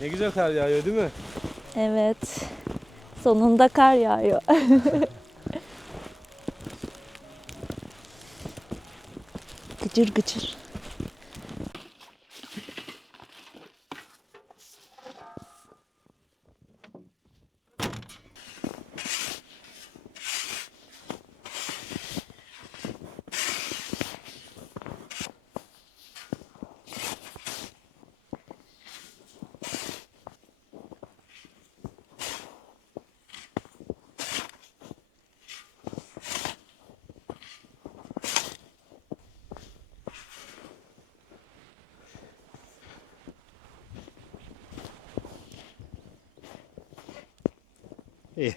Ne güzel kar yağıyor değil mi? Evet. Sonunda kar yağıyor. Gıcır gıcır. İyi.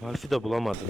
Harfi de bulamadım.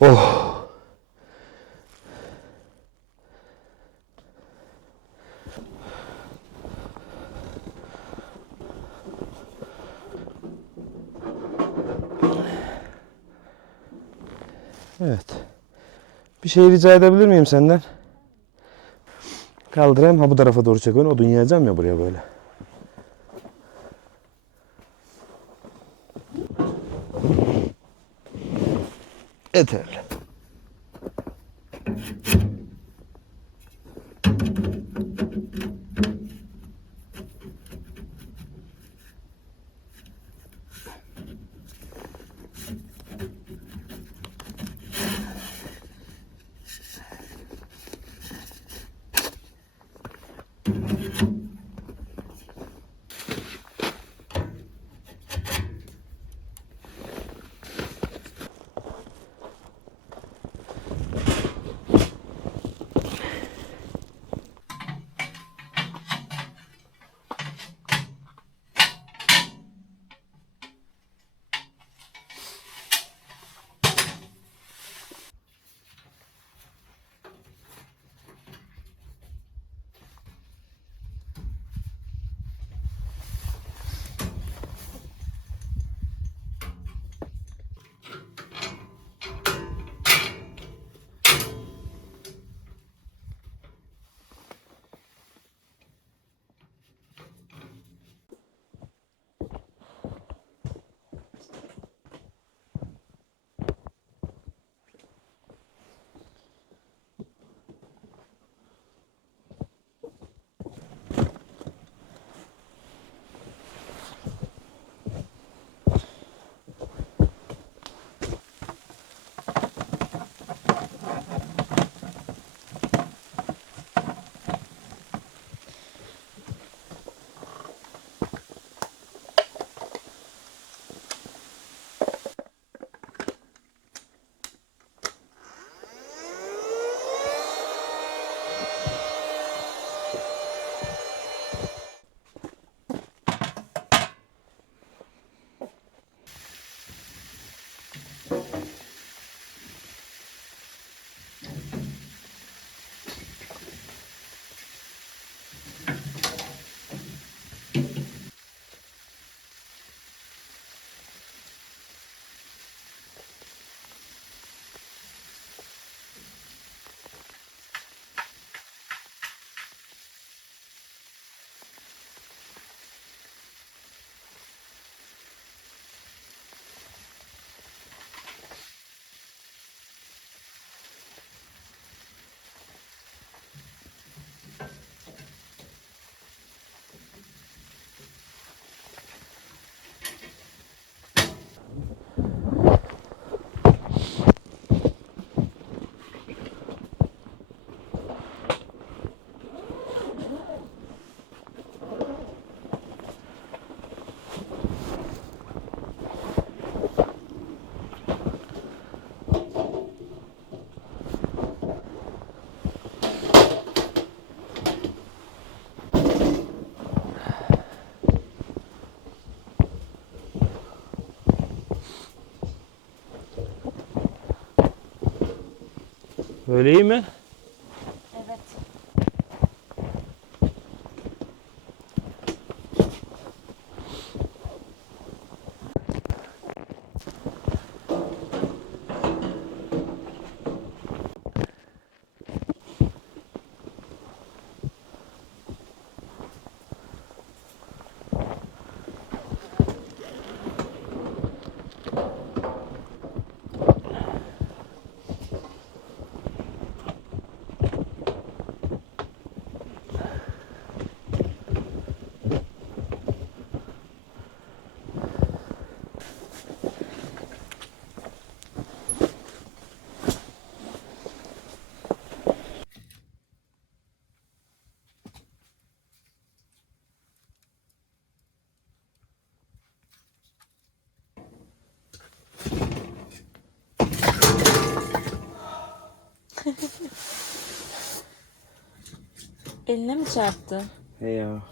Oh. Evet. Bir şey rica edebilir miyim senden? Kaldırayım, ha bu tarafa doğru çekiyorum. Odun yiyeceğim ya buraya böyle. Yeterli. Böyle iyi mi? Evet. Eline mi çarptı? He ya.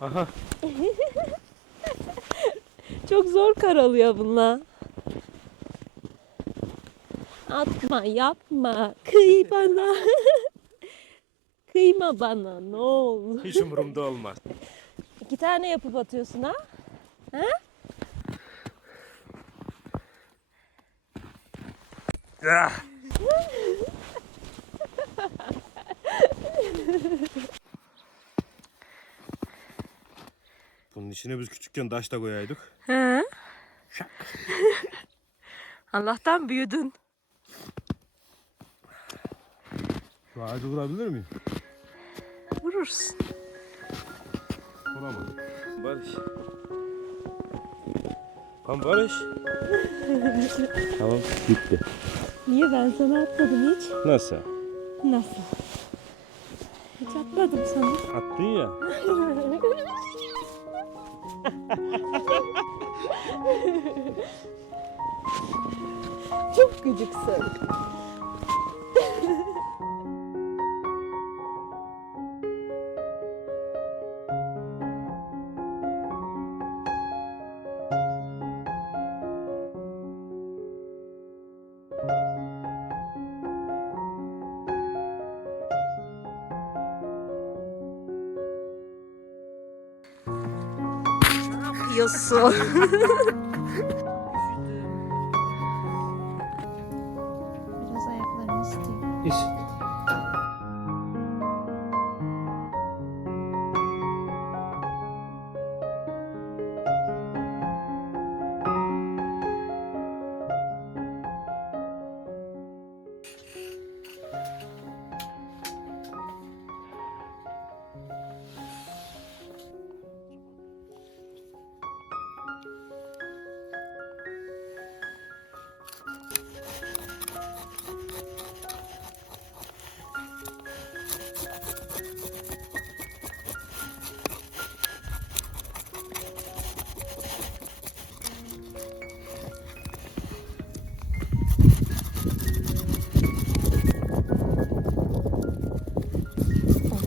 Aha. Çok zor karalıyor bununla. Atma, yapma. Kıy bana. Kıyma bana ne olur. Hiç umurumda olmaz. 2 tane yapıp atıyorsun ha? Ha? Ah! Bunun içine biz küçükken taş da koyaydık. He. Allah'tan büyüdün. Şu ağacı vurabilir miyim? Vurursun. Vuramadım. Barış. Tamam Barış. Tamam bitti. Niye ben sana atmadım hiç? Nasıl? Nasıl? Hiç atmadım sana. Attın ya. Çok gıcıksın. Ne yapıyorsun? Biraz ayaklarını isteyeyim. İş.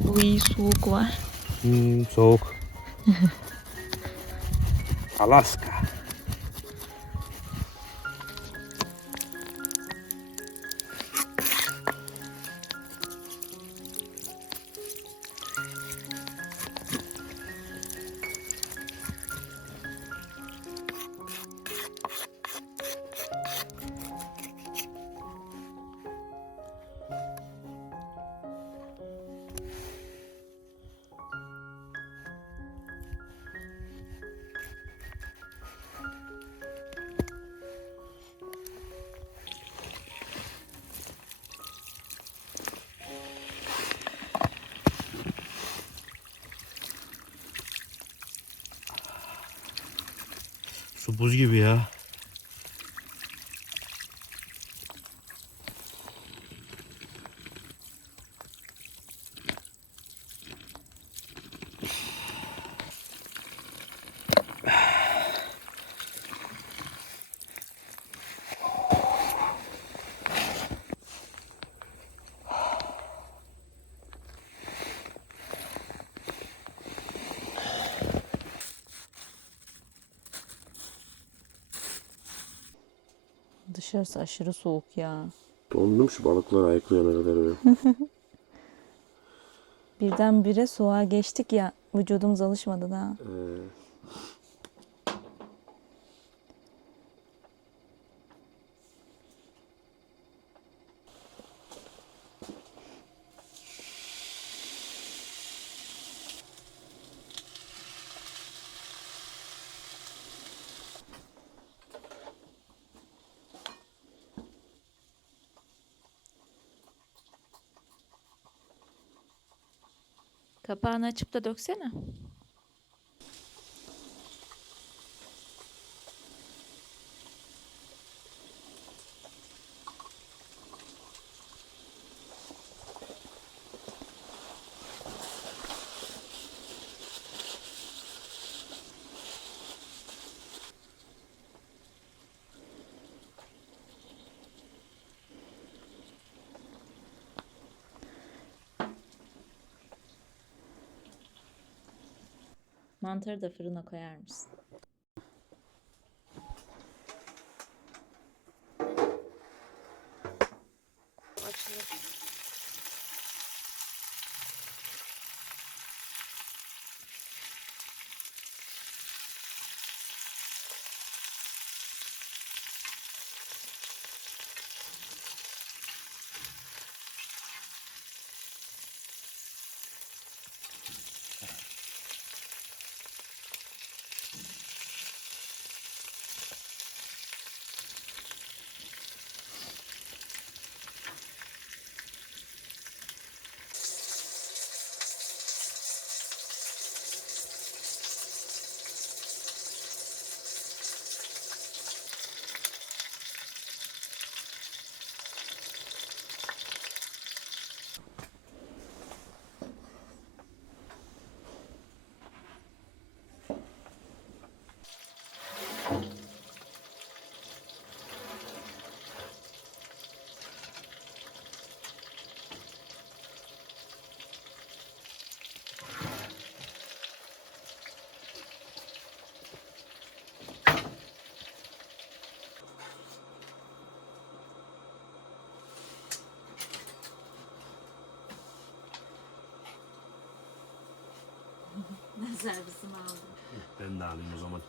Bu iyi soğuk var. Soğuk. Alaska. Su buz gibi ya. Dışarısı aşırı soğuk ya. Dondum şu balıkları ayıklayana kadar ben. Birdenbire soğuğa geçtik ya. Vücudumuz alışmadı daha. Kapağını açıp da döksene. Mantarı da fırına koyar mısın? servisini aldım. Ben de alayım o zaman.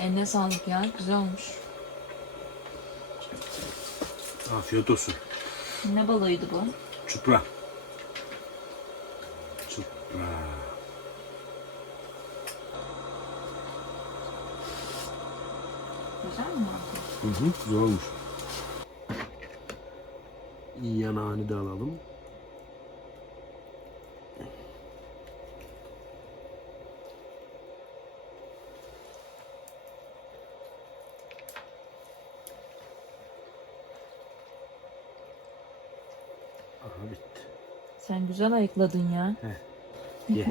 Eline sağlık ya. Güzel olmuş. Afiyet olsun. Ne balığıydı bu? Çupra. Çupra. Güzel mi mantı? Güzel olmuş. İyi yanağını da alalım. Aha bitti. Sen güzel ayıkladın ya. Ye.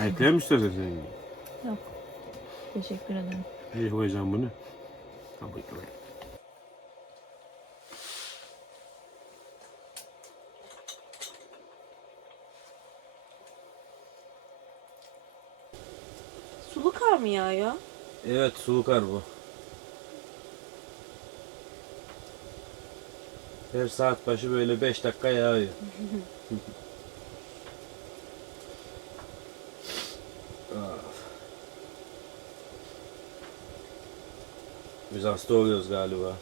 Ayıklayalım mı istersen sen? Yok. Teşekkür ederim. Nereye koyacağım bunu? Tabii ki. Sulu kar mı yağıyor? Evet, sulu kar bu. Her saat başı böyle 5 dakika yağıyor. Biz hasta oluyoruz galiba.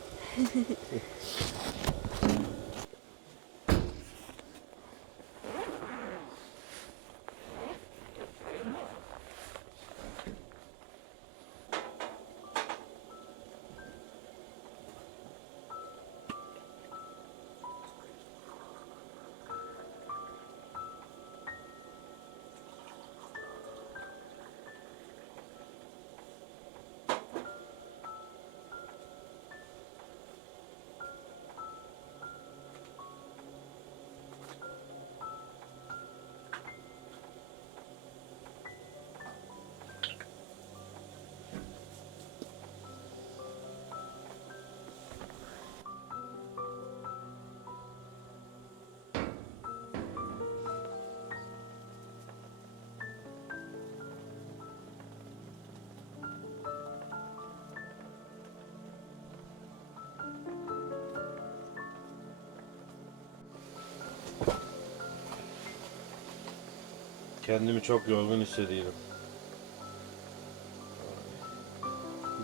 Kendimi çok yorgun hissediyorum.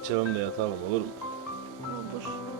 İçelim de yatalım, olur mu? Olur.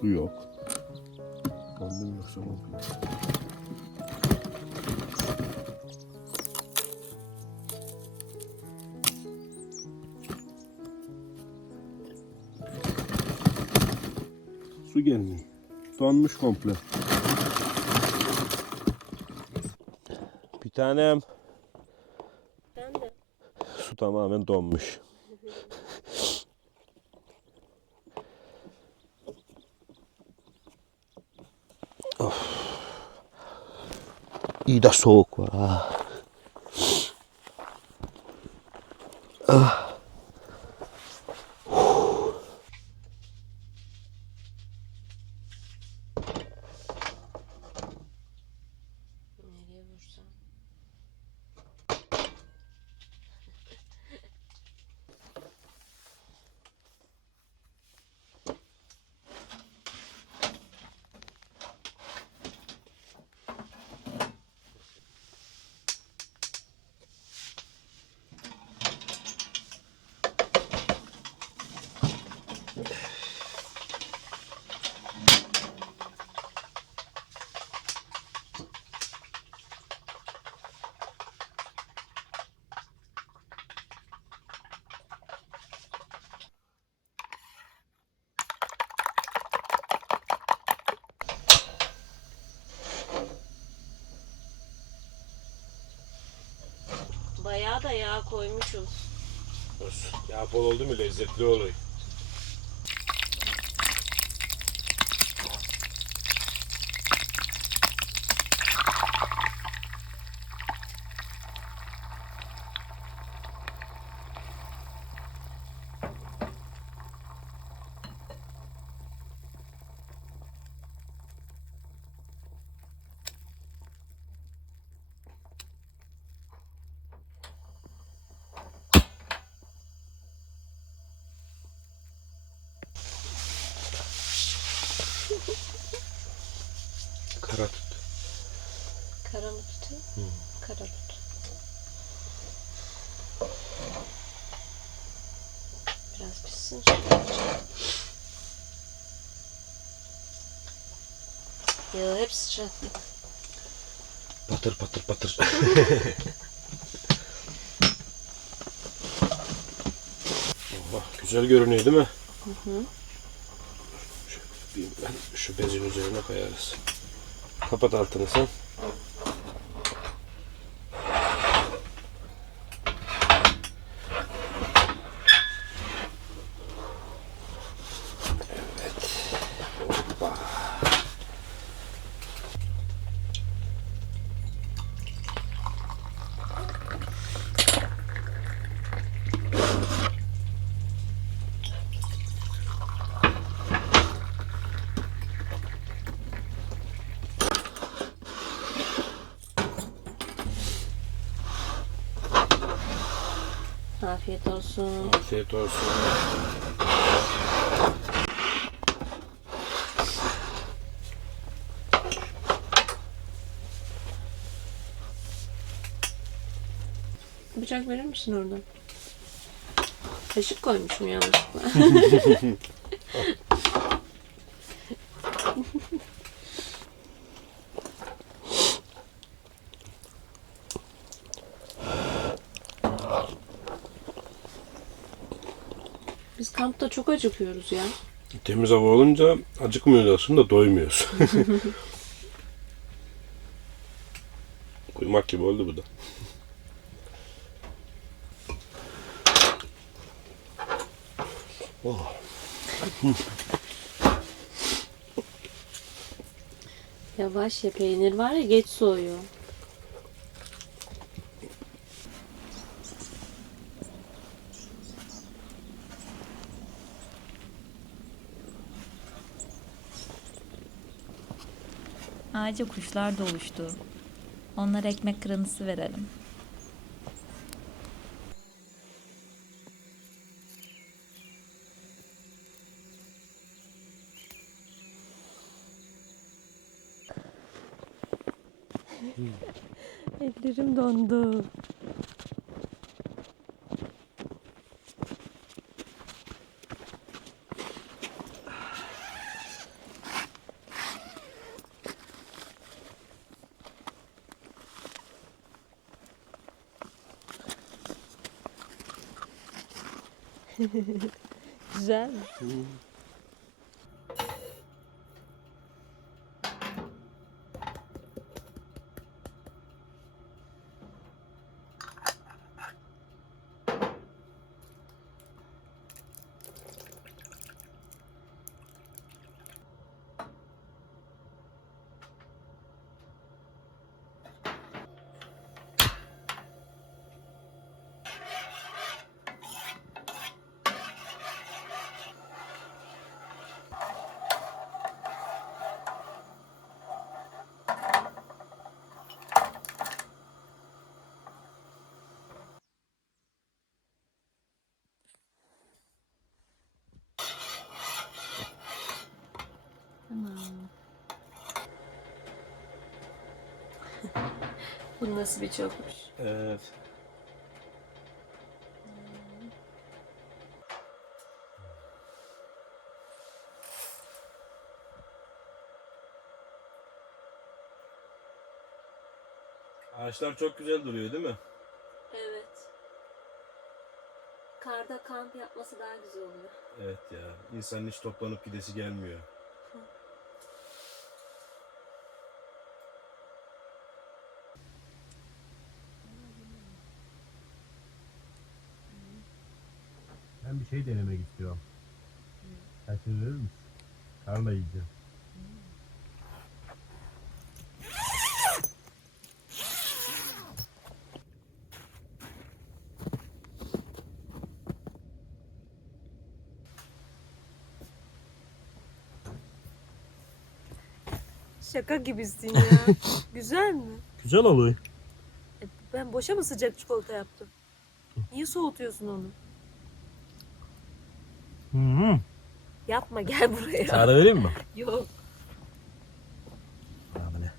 Su yok. Dondu mu yoksa komple? Su gelmiyor. Donmuş komple. Bir tanem. Ben de. Su tamamen donmuş. İyi de soğuk var ha. Nereye vursam? Bayağı da yağ koymuşuz. Ya bol oldu mu lezzetli oluyor. Kara tut. Kara mı tutayım? Kara tut. Biraz pişsin. Yağı hep sıçrattık. Patır patır patır. Oh, güzel görünüyor değil mi? Hı hı. Ben şu bezin üzerine koyarız. Kapat altını sen. Evet. Hoppa. Afiyet olsun. Afiyet olsun. Bıçak verir misin oradan? Kaşık koymuşum yanlışlıkla. Biz kampta çok acıkıyoruz ya. Temiz hava olunca acıkmıyoruz aslında, doymuyoruz. Kuymak gibi oldu bu da. Oh. Yavaş ya, peynir var ya, geç soğuyor. Ağaca kuşlar da oluştu. Onlara ekmek kırıntısı verelim. Ellerim dondu. Güzel mi? Bu nasıl bir çokmuş? Evet. Ağaçlar çok güzel duruyor değil mi? Evet. Karda kamp yapması daha güzel oluyor. Evet ya. İnsanın hiç toplanıp gidesi gelmiyor. Ben bir şey denemek istiyorum. Kaçırır mısın? Karla yiyeceğim. Şaka gibisin ya. Güzel mi? Güzel oluyor. Ben boşa mı sıcak çikolata yaptım? Niye soğutuyorsun onu? Yapma, gel buraya. Çağrı vereyim mi? Yok. Abi ne?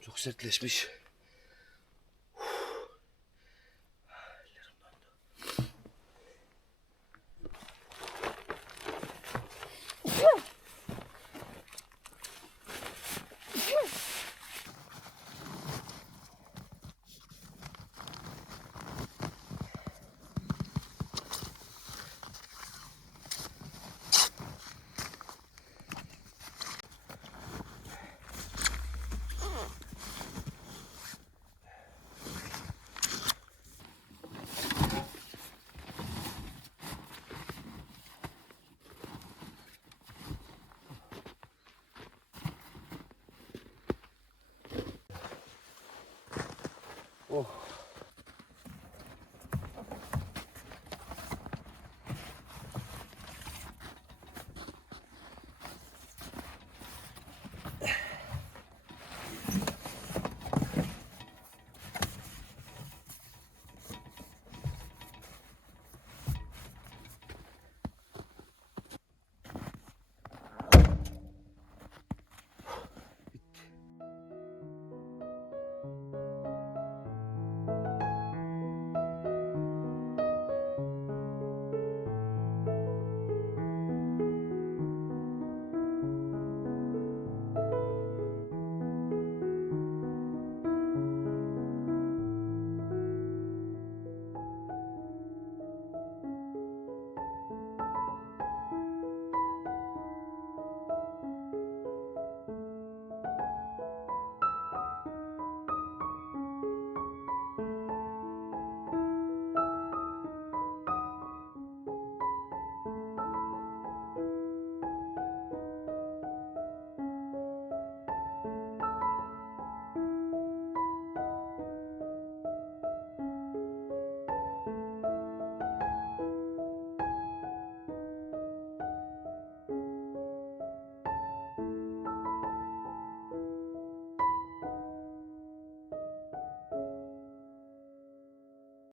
Çok sertleşmiş. Oh.